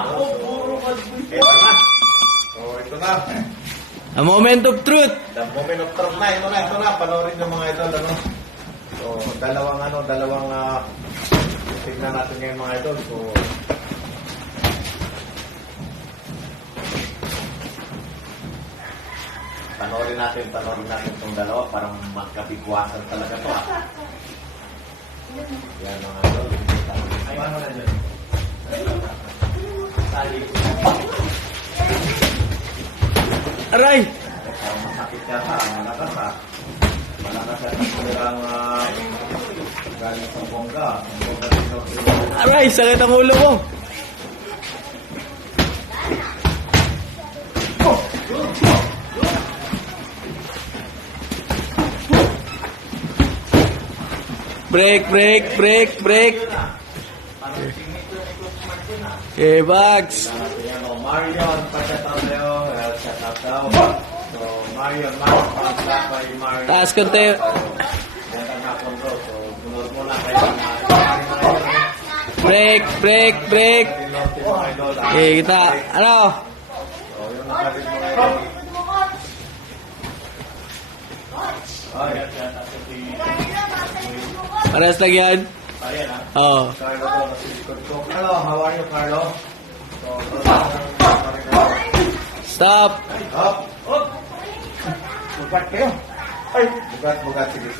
Ito na. So, ito na. A moment of truth. The moment of truth na. Ito na. Panoorin ng mga idol, ano. So, dalawang tignan natin ngayon mga idol. So, panoorin natin itong dalawa. Parang magkabigwasan talaga to. Yan mga idol. Ay, paano na dyan? Aray! Parang masakit yata. Malakas ha. Malakas yata. Parang galing sa bongga. Aray! Sakit ang ulo ko! Break! Okay, Bags! Marion, pa-shoutout sa'yo. Shoutout daw. So, Marion, pa-shoutout kay Marion. Taas konti. Yan ang hapon bro. So, bunod mo na kayo Break! Okay, kita. Ano? So, yun ang kapit mo ngayon. Ay, Parehas lang yan. ayan ha. Oo. Carlo to, nasa likod ko. Hello, how are you, Carlo? So, Stop! up. Bugat kayo. Ay, bugat. Sige.